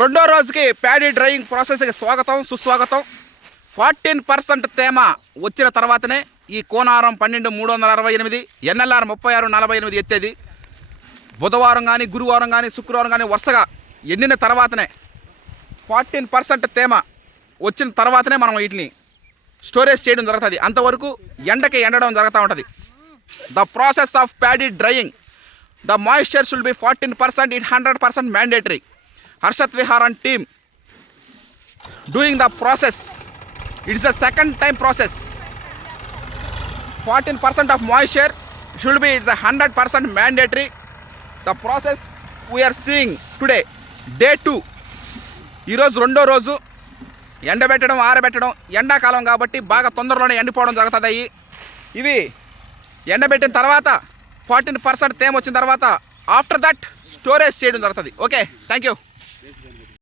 రెండో రోజుకి paddy drying ప్రాసెస్కి స్వాగతం సుస్వాగతం. 14% తేమ వచ్చిన తర్వాతనే ఈ కోనారం 12,368 NLR 3648 ఎత్తేది. బుధవారం కానీ గురువారం కానీ శుక్రవారం కానీ వరుసగా ఎండిన తర్వాతనే 14% తేమ వచ్చిన తర్వాతనే మనం వీటిని స్టోరేజ్ చేయడం జరుగుతుంది. అంతవరకు ఎండకి ఎండడం జరుగుతూ ఉంటుంది. The process of paddy drying, the moisture should be 14%, it 100% mandatory. Harshat Viharan team doing the process. It is a second time process. 14% of moisture should be, it's a 100% mandatory. The process we are seeing today, day 2. ఈ రోజు రెండో రోజు ఎండబెట్టడం ఆరబెట్టడం. ఎండాకాలం కాబట్టి బాగా తొందరలోనే ఎండిపోవడం జరుగుతుంది. ఇవి ఎండబెట్టిన తర్వాత 14% తేమ వచ్చిన తర్వాత ఆఫ్టర్ దట్ స్టోరేజ్ చేయడం జరుగుతుంది. Okay, thank you.